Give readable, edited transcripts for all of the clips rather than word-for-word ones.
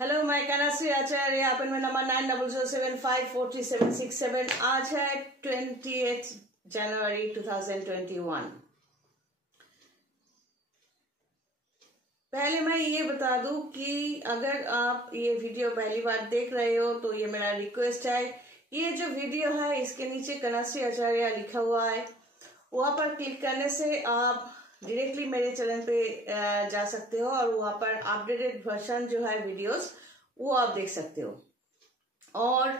Hello, मैं कनश्री आचार्य। Appointment number 9007543767। आज है 28 जनवरी 2021। पहले मैं ये बता दूं कि अगर आप ये वीडियो पहली बार देख रहे हो तो ये मेरा रिक्वेस्ट है, ये जो वीडियो है इसके नीचे कनश्री आचार्य लिखा हुआ है, वहां पर क्लिक करने से आप डायरेक्टली मेरे चैनल पे जा सकते हो और वहां पर अपडेटेड वर्जन जो है वीडियोस वो आप देख सकते हो। और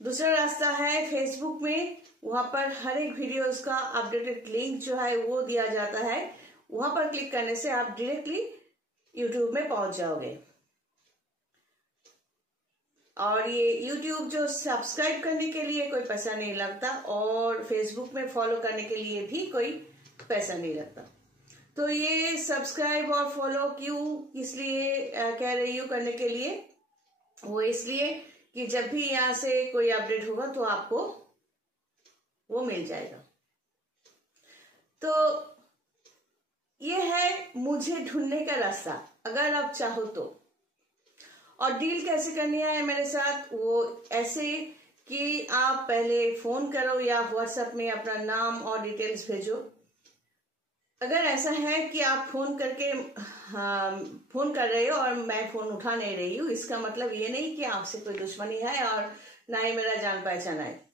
दूसरा रास्ता है फेसबुक में, वहां पर हर एक वीडियोस का अपडेटेड लिंक जो है वो दिया जाता है। वहां पर क्लिक करने से आप डायरेक्टली यूट्यूब में पहुंच जाओगे। और ये यूट्यूब जो सब्सक्राइब करने के लिए कोई पैसा नहीं लगता और फेसबुक में फॉलो करने के लिए भी कोई पैसा नहीं लगता। तो ये सब्सक्राइब और फॉलो क्यों इसलिए कह रही हूँ करने के लिए, वो इसलिए कि जब भी यहाँ से कोई अपडेट होगा तो आपको वो मिल जाएगा। तो ये है मुझे ढूंढने का रास्ता, अगर आप चाहो तो। और डील कैसे करनी है मेरे साथ, वो ऐसे कि आप पहले फोन करो या व्हाट्सएप में अपना नाम और डिटेल्स भेजो। अगर ऐसा है कि आप फोन करके फोन कर रहे हो और मैं फोन उठा नहीं रही हूँ, इसका मतलब ये नहीं कि आपसे कोई दुश्मनी है और ना ही मेरा जान पहचान है।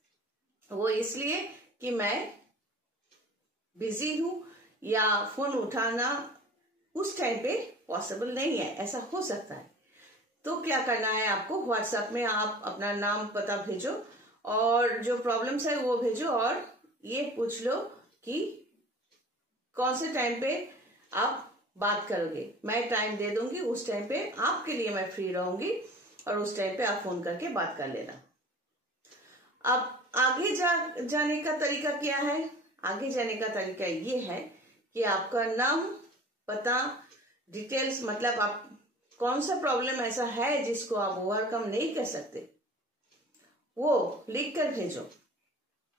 वो इसलिए कि मैं बिजी हूं या फोन उठाना उस टाइम पे पॉसिबल नहीं है, ऐसा हो सकता है। तो क्या करना है आपको, व्हाट्सएप में आप अपना नाम पता भेजो और जो प्रॉब्लम्स है वो भेजो और ये पूछ लो कि कौन से टाइम पे आप बात करोगे। मैं टाइम दे दूंगी, उस टाइम पे आपके लिए मैं फ्री रहूंगी और उस टाइम पे आप फोन करके बात कर लेना। अब आगे जाने का तरीका क्या है? आगे जाने का तरीका ये है कि आपका नाम, पता, डिटेल्स, मतलब आप कौन सा प्रॉब्लम ऐसा है जिसको आप ओवरकम नहीं कर सकते, वो लिख कर भेजो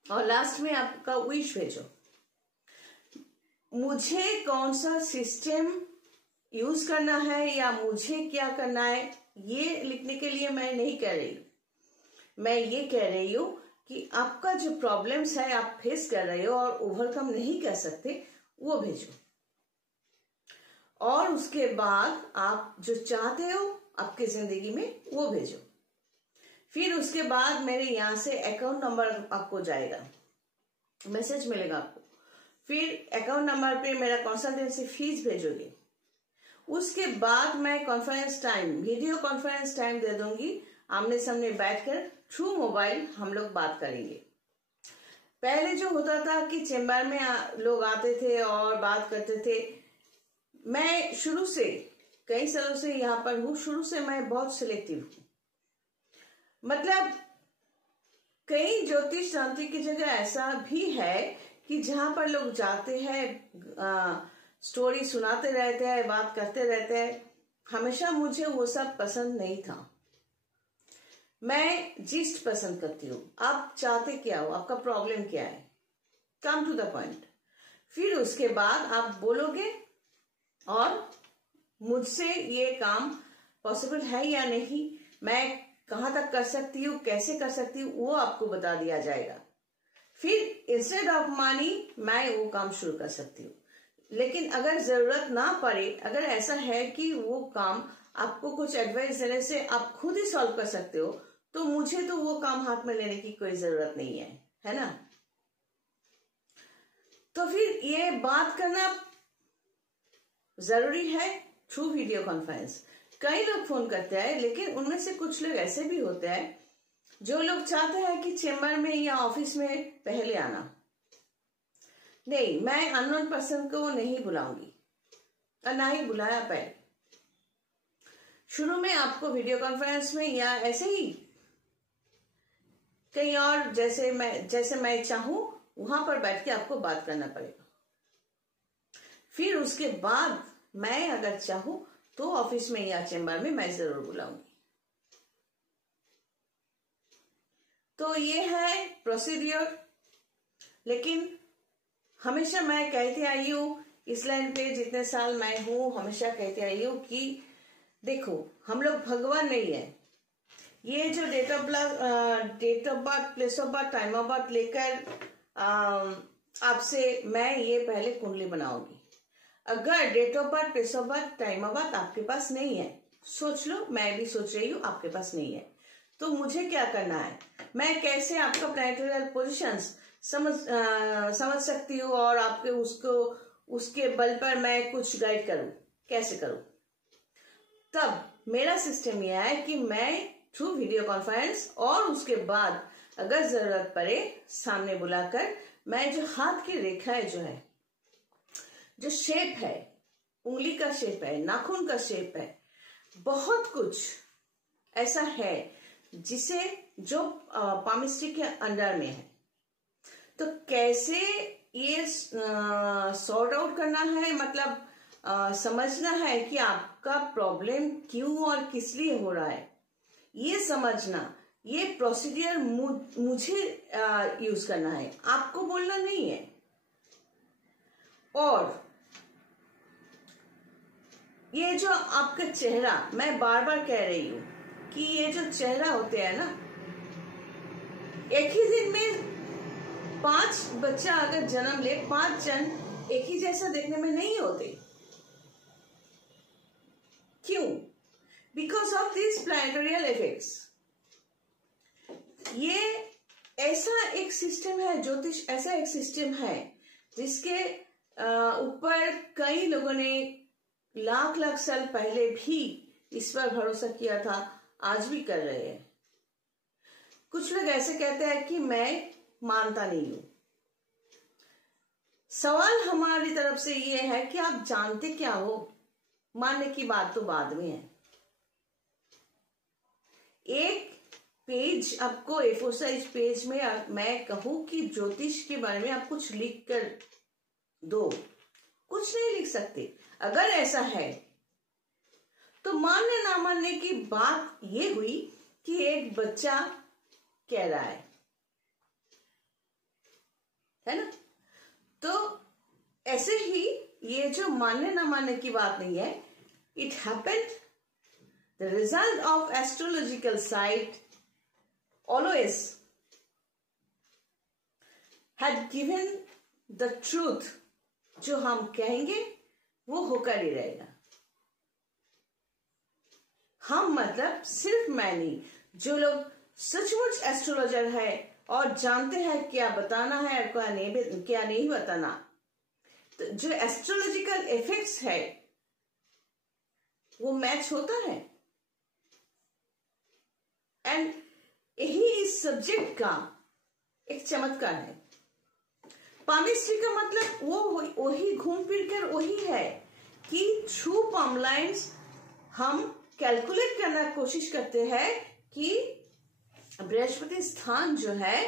और लास्ट में आपका विश भेजो। मुझे कौन सा सिस्टम यूज करना है या मुझे क्या करना है, ये लिखने के लिए मैं नहीं कह रही हूं। मैं ये कह रही हूं कि आपका जो प्रॉब्लम्स है आप फेस कर रहे हो और ओवरकम नहीं कर सकते, वो भेजो। और उसके बाद आप जो चाहते हो आपकी जिंदगी में वो भेजो। फिर उसके बाद मेरे यहां से अकाउंट नंबर आपको जाएगा, मैसेज मिलेगा आपको। फिर अकाउंट नंबर पे मेरा कंसल्टेंसी फीस भेजोगे। उसके बाद मैं conference time, video conference time दे दूंगी, आमने सामने बैठकर थ्रू मोबाइल हम लोग बात करेंगे। पहले जो होता था कि चेंबर में लोग आते थे और बात करते थे। मैं शुरू से कई सालों से यहाँ पर हूँ, शुरू से मैं बहुत सिलेक्टिव हूँ। मतलब कई ज्योतिष शांति की जगह ऐसा भी है कि जहां पर लोग जाते हैं, स्टोरी सुनाते रहते हैं, बात करते रहते हैं। हमेशा मुझे वो सब पसंद नहीं था। मैं जिस्ट पसंद करती हूँ। आप चाहते क्या हो, आपका प्रॉब्लम क्या है, कम टू द पॉइंट। फिर उसके बाद आप बोलोगे और मुझसे ये काम पॉसिबल है या नहीं, मैं कहां तक कर सकती हूँ, कैसे कर सकती हूँ, वो आपको बता दिया जाएगा। फिर इंस्टेड ऑफ मनी मैं वो काम शुरू कर सकती हूँ। लेकिन अगर जरूरत ना पड़े, अगर ऐसा है कि वो काम आपको कुछ एडवाइस देने से आप खुद ही सॉल्व कर सकते हो, तो मुझे तो वो काम हाथ में लेने की कोई जरूरत नहीं है ना। तो फिर ये बात करना जरूरी है थ्रू वीडियो कॉन्फ्रेंस। कई लोग फोन करते हैं, लेकिन उनमें से कुछ लोग ऐसे भी होते हैं जो लोग चाहते हैं कि चेंबर में या ऑफिस में पहले आना। नहीं, मैं अननोन पर्सन को नहीं बुलाऊंगी और ना ही बुलाया पहले। शुरू में आपको वीडियो कॉन्फ्रेंस में या ऐसे ही कहीं और जैसे मैं चाहूं वहां पर बैठ के आपको बात करना पड़ेगा। फिर उसके बाद मैं अगर चाहूं तो ऑफिस में या चेंबर में मैं जरूर बुलाऊंगी। तो ये है प्रोसीड्योर। लेकिन हमेशा मैं कहती आई हूं, इस लाइन पे जितने साल मैं हूं, हमेशा कहती आई हूं कि देखो, हम लोग भगवान नहीं है। ये जो date of birth, place of birth, time of birth लेकर आपसे मैं ये पहले कुंडली बनाऊंगी। अगर date of birth, place of birth, time of birth आपके पास नहीं है, सोच लो, मैं भी सोच रही हूँ, आपके पास नहीं है, तो मुझे क्या करना है, मैं कैसे आपका प्लैनेटरी पोजीशंस समझ सकती हूँ और आपके उसके बल पर मैं कुछ गाइड करूं, कैसे करूं। तब मेरा सिस्टम यह है कि मैं थ्रू वीडियो कॉन्फ्रेंस और उसके बाद अगर जरूरत पड़े सामने बुलाकर मैं जो हाथ की रेखाएं जो है, जो शेप है, उंगली का शेप है, नाखून का शेप है, बहुत कुछ ऐसा है जिसे जो पामिस्ट्री के अंडर में है, तो कैसे ये सॉर्ट आउट करना है, मतलब समझना है कि आपका प्रॉब्लम क्यों और किस लिए हो रहा है, ये समझना, ये प्रोसीडियर मुझे यूज करना है, आपको बोलना नहीं है। और ये जो आपका चेहरा, मैं बार बार कह रही हूं कि ये जो चेहरा होते हैं ना, एक ही दिन में 5 बच्चा अगर जन्म ले, 5 जन एक ही जैसा देखने में नहीं होते। क्यों? Because of this planetary effects. ये ऐसा एक सिस्टम है, ज्योतिष ऐसा एक सिस्टम है जिसके ऊपर कई लोगों ने लाख लाख साल पहले भी इस पर भरोसा किया था, आज भी कर रहे हैं। कुछ लोग ऐसे कहते हैं कि मैं मानता नहीं हूं। सवाल हमारी तरफ से ये है कि आप जानते क्या हो, मानने की बात तो बाद में है। एक पेज आपको A4 साइज पेज में मैं कहूं कि ज्योतिष के बारे में आप कुछ लिख कर दो, कुछ नहीं लिख सकते। अगर ऐसा है तो मानने ना मानने की बात ये हुई कि एक बच्चा कह रहा है ना। तो ऐसे ही ये जो मानने ना मानने की बात नहीं है, it happened, the result of astrological site always had given the truth. जो हम कहेंगे वो होकर ही रहेगा। हम मतलब सिर्फ मैं नहीं, जो लोग सचमुच एस्ट्रोलॉजर है और जानते हैं क्या बताना है और क्या नहीं बताना, तो जो एस्ट्रोलॉजिकल इफेक्ट्स है वो मैच होता है। एंड यही इस सब्जेक्ट का एक चमत्कार है। पामिस्ट्री का मतलब वो वही घूम फिर कर वही है कि थ्रू पाम लाइन्स हम कैलकुलेट करना कोशिश करते हैं कि बृहस्पति स्थान जो है,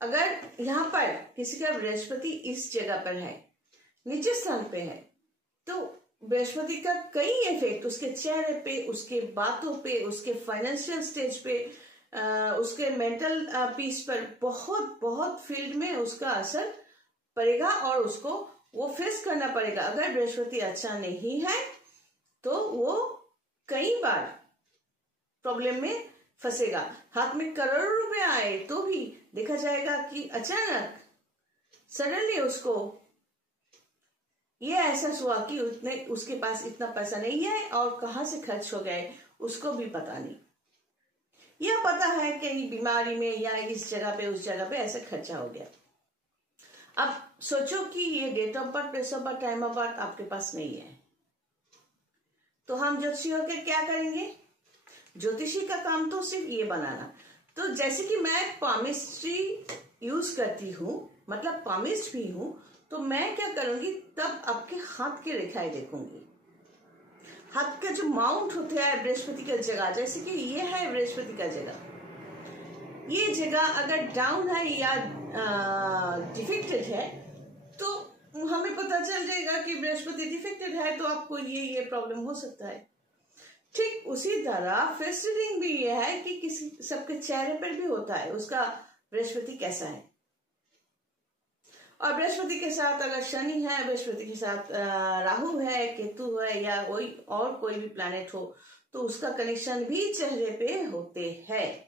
अगर यहाँ पर किसी का बृहस्पति इस जगह पर है, नीचे स्थान पे है, तो बृहस्पति का कई इफेक्ट उसके चेहरे पे, उसके बातों पे, उसके फाइनेंशियल स्टेज पे, उसके मेंटल पीस पर बहुत बहुत फील्ड में उसका असर पड़ेगा और उसको वो फेस करना पड़ेगा। अगर बृहस्पति अच्छा नहीं है तो वो कई बार प्रॉब्लम में फंसेगा। हाथ में करोड़ों रुपए आए तो भी देखा जाएगा कि अचानक सडनली उसको ये एहसास हुआ कि उसके पास इतना पैसा नहीं है और कहां से खर्च हो गए उसको भी पता नहीं। यह पता है कि बीमारी में या इस जगह पे उस जगह पे ऐसे खर्चा हो गया। अब सोचो कि ये date of birth, place of birth, time of birth आपके पास नहीं है, तो हम ज्योतिषी होकर क्या करेंगे? ज्योतिषी का काम तो सिर्फ ये बनाना। तो जैसे कि मैं पामिस्ट्री यूज करती हूँ, मतलब पामिस्ट भी हूं, तो मैं क्या करूंगी, तब आपके हाथ की रेखाएं देखूंगी। हाथ का जो माउंट होता है बृहस्पति का जगह, जैसे कि ये है बृहस्पति का जगह, ये जगह अगर डाउन है या डिफेक्टेड है तो हमें पता चल जाएगा कि बृहस्पति डिफेक्टेड है, तो आपको ये प्रॉब्लम हो सकता है। ठीक उसी तरह फेस रीडिंग भी ये है कि किसी सबके चेहरे पर भी होता है उसका बृहस्पति कैसा है। और बृहस्पति के साथ अगर शनि है, बृहस्पति के साथ राहु है, केतु है, या कोई भी प्लैनेट हो, तो उसका कनेक्शन भी चेहरे पे होते हैं।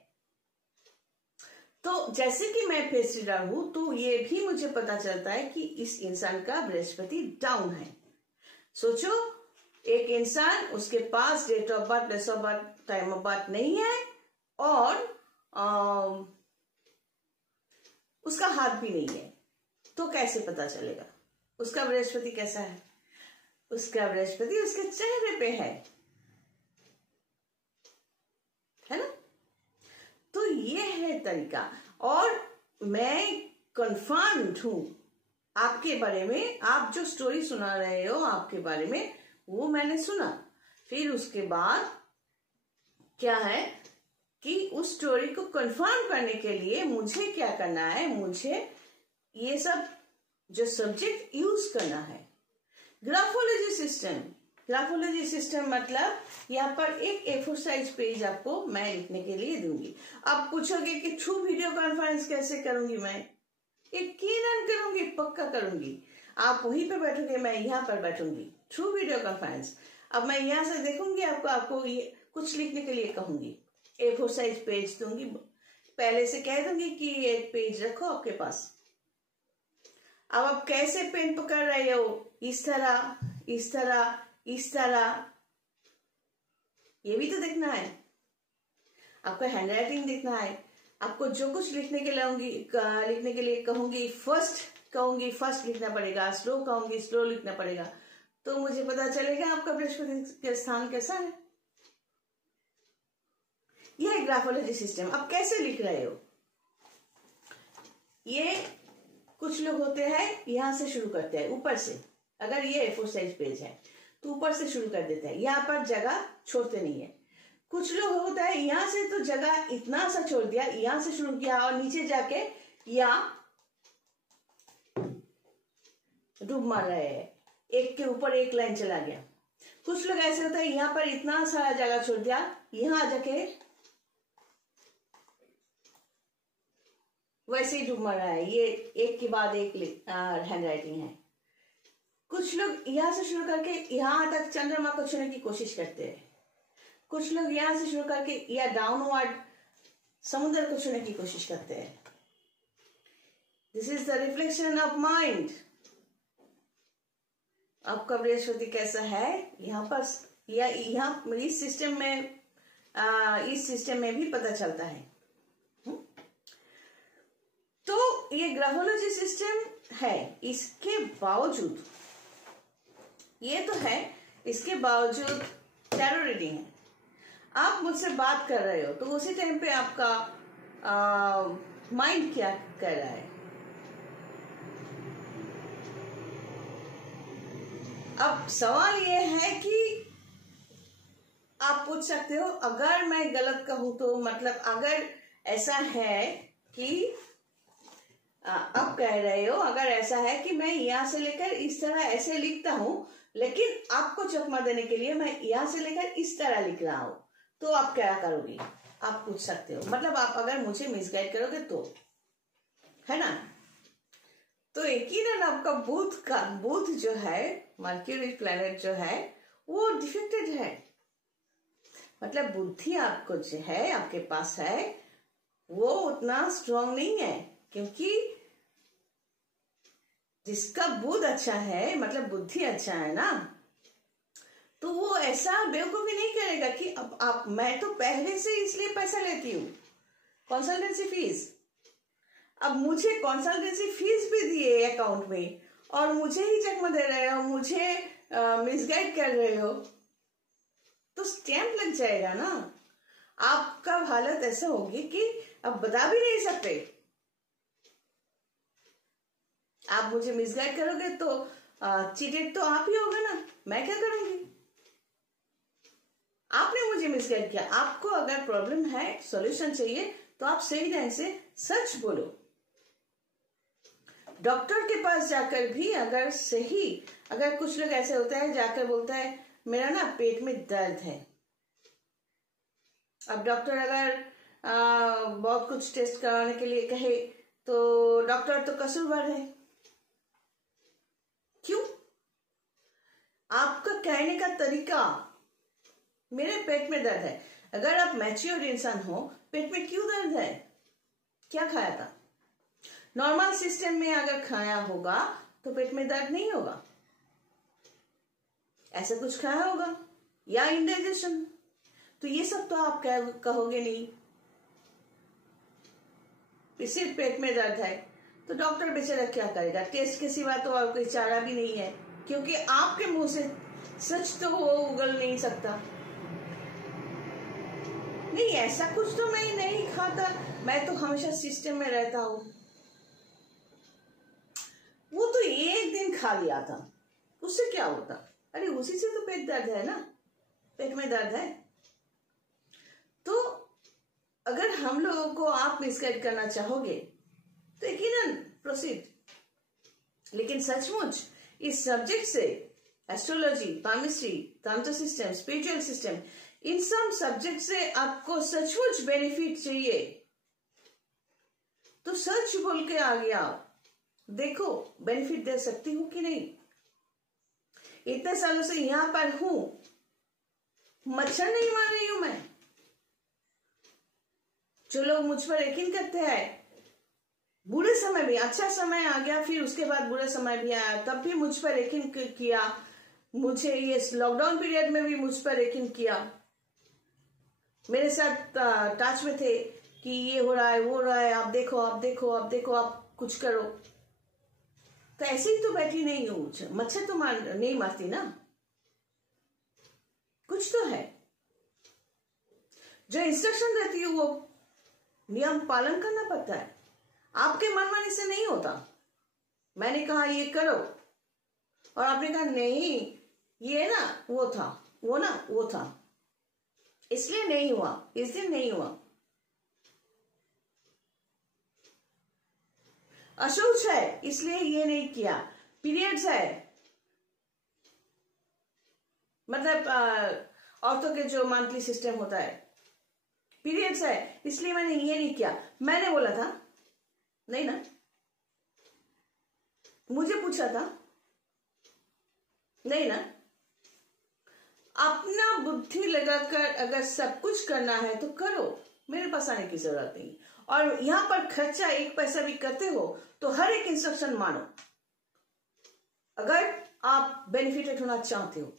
तो जैसे कि मैं फेस रीडर हूं, तो ये भी मुझे पता चलता है कि इस इंसान का बृहस्पति डाउन है। सोचो, एक इंसान, उसके पास date of birth, place of birth, time of birth नहीं है, और उसका हाथ भी नहीं है, तो कैसे पता चलेगा उसका बृहस्पति कैसा है? उसका बृहस्पति उसके चेहरे पे है ना? तो ये है तरीका। और मैं कन्फर्म्ड हूं आपके बारे में, आप जो स्टोरी सुना रहे हो आपके बारे में, वो मैंने सुना। फिर उसके बाद क्या है कि उस स्टोरी को कंफर्म करने के लिए मुझे क्या करना है, मुझे ये सब जो सब्जेक्ट यूज करना है। ग्राफोलॉजी सिस्टम, ग्राफोलॉजी सिस्टम मतलब यहाँ पर एक A4 साइज पेज आपको मैं लिखने के लिए दूंगी। आप पूछोगे कि थ्रू वीडियो कॉन्फ्रेंस कैसे करूंगी? मैं यकीनन करूंगी, पक्का करूंगी। आप वहीं पे बैठोगे, मैं यहाँ पर बैठूंगी, थ्रू वीडियो कॉन्फ्रेंस। अब मैं यहाँ से देखूंगी, आपको ये कुछ लिखने के लिए कहूंगी, A4 साइज पेज दूंगी, पहले से कह दूंगी कि एक पेज रखो आपके पास। अब आप कैसे पेन पकड़ रहे हो, इस तरह, इस तरह, इस तरह, ये भी तो देखना है। आपका हैंडराइटिंग देखना है। आपको जो कुछ लिखने के लिए कहूंगी, फर्स्ट लिखना पड़ेगा, स्लो कहूंगी, स्लो लिखना पड़ेगा, तो मुझे पता चलेगा आपका बृहस्पति का स्थान कैसा है। यह है ग्राफोलॉजी सिस्टम। अब कैसे लिख रहे हो? ये कुछ लोग होते हैं यहां से शुरू करते हैं, ऊपर से। अगर ये A4 साइज पेज है तो ऊपर से शुरू कर देते हैं, यहाँ पर जगह छोड़ते नहीं है। कुछ लोग होता है यहां से तो जगह इतना सा छोड़ दिया, यहां से शुरू किया और नीचे जाके यहाँ डूब मार रहे हैं, एक के ऊपर एक लाइन चला गया। कुछ लोग ऐसे होता है यहाँ पर इतना सारा जगह छोड़ दिया, यहां जाके वैसे ही डूब रहा है। ये एक के बाद एक हैंड राइटिंग है। कुछ लोग यहां से शुरू करके यहां तक चंद्रमा को छूने की कोशिश करते हैं। कुछ लोग यहां से शुरू करके या डाउनवर्ड समुद्र को छूने की कोशिश करते हैं। This is the reflection of mind. आपका बृहस्पति कैसा है यहाँ पर, या यहाँ इस सिस्टम में भी पता चलता है। तो ये ग्राफोलॉजी सिस्टम है। इसके बावजूद, ये तो है, इसके बावजूद टैरो रीडिंग है। आप मुझसे बात कर रहे हो तो उसी टाइम पे आपका माइंड क्या कर रहा है। अब सवाल ये है कि आप पूछ सकते हो, अगर मैं गलत कहूं तो, मतलब अगर ऐसा है कि आप कह रहे हो, अगर ऐसा है कि मैं यहां से लेकर इस तरह ऐसे लिखता हूं, लेकिन आपको चकमा देने के लिए मैं यहां से लेकर इस तरह लिख रहा हूं, तो आप क्या करोगी? आप पूछ सकते हो। मतलब आप अगर मुझे मिसगाइड करोगे तो, है ना? तो यकीनन आपका बुध जो है, मर्क्यूरी प्लैनेट जो है, वो डिफेक्टेड है। मतलब बुद्धि आपको जो है, आपके पास है, वो उतना स्ट्रांग नहीं है। क्योंकि जिसका बुध अच्छा है, मतलब बुद्धि अच्छा है ना, तो वो ऐसा बेवकूफी नहीं करेगा कि अब मैं तो पहले से इसलिए पैसा लेती हूँ, कंसल्टेंसी फीस। अब मुझे कंसल्टेंसी फीस भी दिए अकाउंट में, और मुझे ही चकमा दे रहे हो, मुझे मिसगाइड कर रहे हो, तो स्टैंप लग जाएगा ना। आपका हालत ऐसा होगी कि अब बता भी नहीं सकते। आप मुझे मिसगाइड करोगे तो चीटेड तो आप ही होगा ना, मैं क्या करूंगी? आपने मुझे मिसगाइड किया। आपको अगर प्रॉब्लम है, सॉल्यूशन चाहिए, तो आप सही ढंग से सच बोलो। डॉक्टर के पास जाकर भी अगर कुछ लोग ऐसे होता है, जाकर बोलता है मेरा ना पेट में दर्द है। अब डॉक्टर अगर बहुत कुछ टेस्ट कराने के लिए कहे, तो डॉक्टर तो कसूरवार है। क्यों? आपका कहने का तरीका, मेरे पेट में दर्द है। अगर आप मैच्योर इंसान हो, पेट में क्यों दर्द है? क्या खाया था? नॉर्मल सिस्टम में अगर खाया होगा तो पेट में दर्द नहीं होगा। ऐसा कुछ खाया होगा या इंडाइजेशन, तो ये सब तो आप कहोगे नहीं। सिर्फ पेट में दर्द है तो डॉक्टर बेचारा क्या करेगा? टेस्ट के सिवा तो और कोई चारा भी नहीं है, क्योंकि आपके मुंह से सच तो वो उगल नहीं सकता। नहीं, ऐसा कुछ तो मैं नहीं खाता, मैं तो हमेशा सिस्टम में रहता हूं। वो तो एक दिन खा लिया था, उससे क्या होता? अरे उसी से तो पेट दर्द है ना, पेट में दर्द है। तो अगर हम लोगों को आप मिसगाइड करना चाहोगे तो यकीनन प्रोसीड। लेकिन सचमुच इस सब्जेक्ट से, एस्ट्रोलॉजी, पामिस्ट्री, तंत्र सिस्टम, स्पिरिचुअल सिस्टम, इन सब सब्जेक्ट से आपको सचमुच बेनिफिट चाहिए तो सच बोल के आगे आओ, देखो बेनिफिट दे सकती हूं कि नहीं। इतने सालों से यहां पर हूं, मच्छर नहीं मार रही हूं मैं। जो लोग मुझ पर यकीन करते हैं, बुरे समय भी, अच्छा समय आ गया फिर उसके बाद बुरा समय भी आया, तब भी मुझ पर यकीन किया, मुझे ये लॉकडाउन पीरियड में भी मुझ पर यकीन किया, मेरे साथ टच में थे कि ये हो रहा है, वो हो रहा है, आप देखो आप देखो आप देखो, आप कुछ करो। तो ऐसे ही तो बैठी नहीं हूं, मच्छर तो नहीं मारती ना, कुछ तो है। जो इंस्ट्रक्शन रहती है वो नियम पालन करना पड़ता है, आपके मनमानी से नहीं होता। मैंने कहा ये करो और आपने कहा नहीं, ये ना वो था, वो ना वो था, इसलिए नहीं हुआ, इस दिन नहीं हुआ। अशौच है इसलिए ये नहीं किया, पीरियड्स है, मतलब औरतों के जो मंथली सिस्टम होता है, पीरियड्स है इसलिए मैंने ये नहीं किया। मैंने बोला था नहीं ना, मुझे पूछा था नहीं ना। अपना बुद्धि लगाकर अगर सब कुछ करना है तो करो, मेरे पास आने की जरूरत नहीं। और यहां पर खर्चा एक पैसा भी करते हो तो हर एक इंस्ट्रक्शन मानो, अगर आप बेनिफिटेड होना चाहते हो।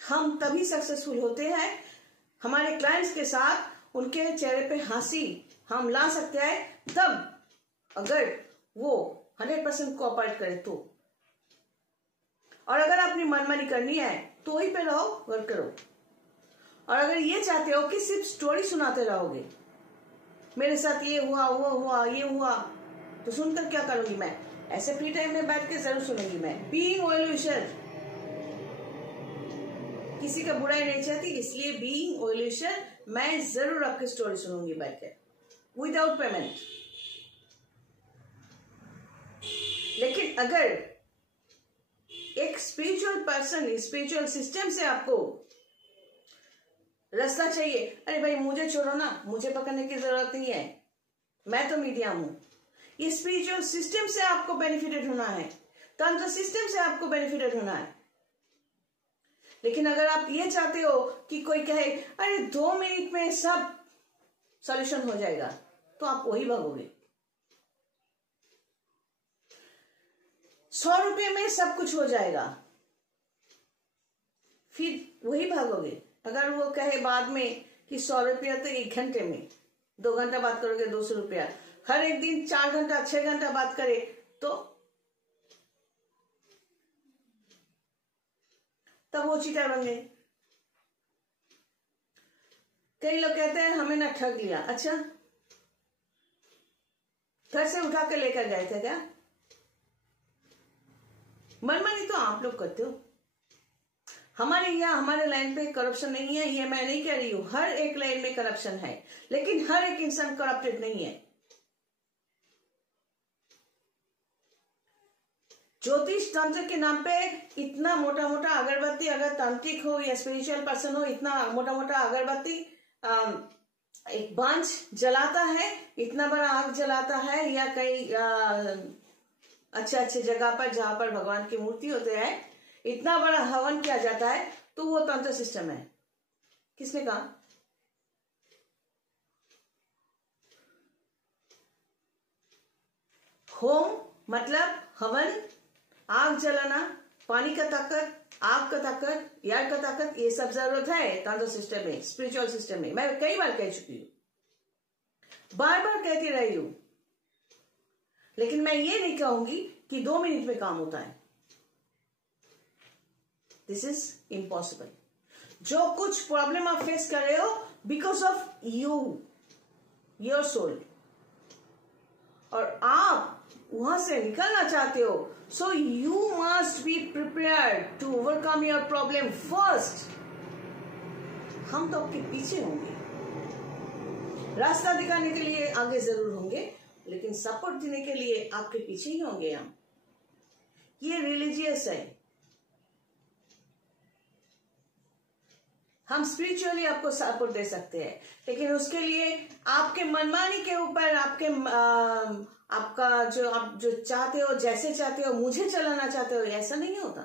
हम तभी सक्सेसफुल होते हैं, हमारे क्लाइंट्स के साथ उनके चेहरे पे हंसी हम ला सकते हैं तब, अगर वो 100% कोऑपरेट करे तो। और अगर अपनी मनमानी करनी है तो वहीं पे रहो, वर्क करो। और अगर ये चाहते हो कि सिर्फ स्टोरी सुनाते रहोगे, मेरे साथ ये हुआ वो हुआ ये हुआ, तो सुनकर क्या करूंगी मैं? ऐसे फ्री टाइम में बैठ के जरूर सुनूंगी मैं। बीइंग वेल विशर, किसी का बुराई नहीं चाहती, इसलिए बीइंग वेल विशर मैं जरूर आपकी स्टोरी सुनूंगी बैठ के, विदाउट पेमेंट। लेकिन अगर एक स्पिरिचुअल पर्सन, स्पिरिचुअल सिस्टम से आपको रास्ता चाहिए, अरे भाई मुझे छोड़ो ना, मुझे पकड़ने की जरूरत नहीं है, मैं तो मीडियम हूं। ये स्पिरिचुअल सिस्टम से आपको बेनिफिटेड होना है, तंत्र सिस्टम से आपको बेनिफिटेड होना है। लेकिन अगर आप ये चाहते हो कि कोई कहे अरे 2 मिनट में सब सॉल्यूशन हो जाएगा, तो आप वही भागोगे। 100 रुपये में सब कुछ हो जाएगा, फिर वही भागोगे। अगर वो कहे बाद में कि 100 रुपया तो 1 घंटे में, 2 घंटा बात करोगे 200 रुपया, हर एक दिन 4 घंटा 6 घंटा बात करे तो तब वो चीटर बन गए। कई लोग कहते हैं हमें ना ठग लिया। अच्छा, घर से उठा के लेकर गए थे क्या? मनमानी तो आप लोग करते हो। हमारे यहाँ, हमारे लाइन पे करप्शन नहीं है, ये मैं नहीं कह रही हूं, हर एक लाइन में करप्शन है, लेकिन हर एक इंसान करप्टेड नहीं है। ज्योतिष तंत्र के नाम पे इतना मोटा मोटा अगरबत्ती, अगर तांत्रिक हो या स्पिरिचुअल पर्सन हो, इतना मोटा मोटा अगरबत्ती एक बांझ जलाता है, इतना बड़ा आग जलाता है, या कई अच्छे अच्छे जगह पर जहां पर भगवान की मूर्ति होते हैं इतना बड़ा हवन किया जाता है, तो वो तंत्र सिस्टम है। किसने कहा? होम मतलब हवन, आग जलाना, पानी का ताकत, आग का ताकत, एयर का ताकत, ये सब जरूरत है तंत्र सिस्टम में, स्पिरिचुअल सिस्टम में। मैं कई बार कह चुकी हूं, बार बार कहती रही हूं, लेकिन मैं ये नहीं कहूंगी कि 2 मिनट में काम होता है। This is impossible. जो कुछ प्रॉब्लम आप फेस कर रहे हो because of you, your soul, और आप वहां से निकलना चाहते हो, so you must be prepared to overcome your problem first. हम तो आपके पीछे होंगे, रास्ता दिखाने के लिए आगे जरूर होंगे, लेकिन सपोर्ट देने के लिए आपके पीछे ही होंगे हम। ये रिलीजियस है। हम स्पिरिचुअली आपको सपोर्ट दे सकते हैं, लेकिन उसके लिए आपके मनमानी के ऊपर, आपका जो आप जो चाहते हो, जैसे चाहते हो, मुझे चलाना चाहते हो, ऐसा नहीं होता।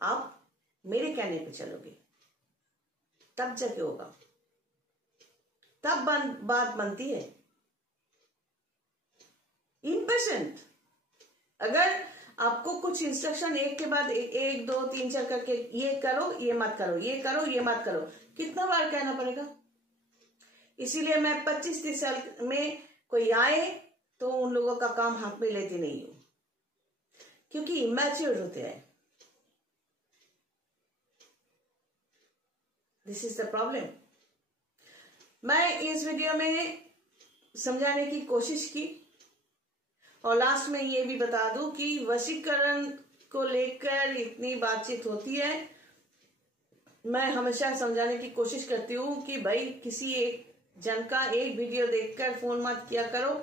आप मेरे कहने पे चलोगे तब जाके होगा, तब बात बनती है। इम्पेशेंट, अगर आपको कुछ इंस्ट्रक्शन एक के बाद एक 2 3 4 करके, ये करो, ये मत करो, ये करो, ये मत करो, कितना बार कहना पड़ेगा? इसीलिए मैं 25-30 साल में कोई आए तो उन लोगों का काम हाथ में लेती नहीं हूं, क्योंकि इमैच्योर होते हैं। This is the problem. मैं इस वीडियो में समझाने की कोशिश की, और लास्ट में ये भी बता दूं कि वशीकरण को लेकर इतनी बातचीत होती है। मैं हमेशा समझाने की कोशिश करती हूं कि भाई किसी एक जन का एक वीडियो देखकर फोन मत किया करो,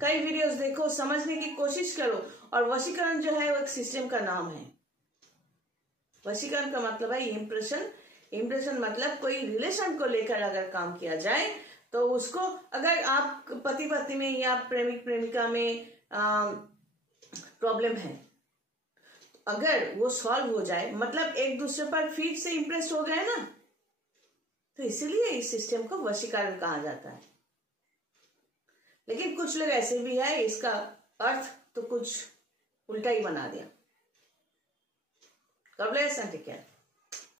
कई वीडियोस देखो, समझने की कोशिश करो। और वशीकरण जो है वो एक सिस्टम का नाम है। वशीकरण का मतलब है इम्प्रेशन। इम्प्रेशन मतलब कोई रिलेशन को लेकर अगर काम किया जाए तो उसको, अगर आप पति पत्नी में या प्रेमिक प्रेमिका में प्रॉब्लम है, अगर वो सॉल्व हो जाए, मतलब एक दूसरे पर फिर से इम्प्रेस हो गए ना, तो इसीलिए इस सिस्टम को वशीकरण कहा जाता है। लेकिन कुछ लोग ऐसे भी है, इसका अर्थ तो कुछ उल्टा ही बना दिया। God bless and take care.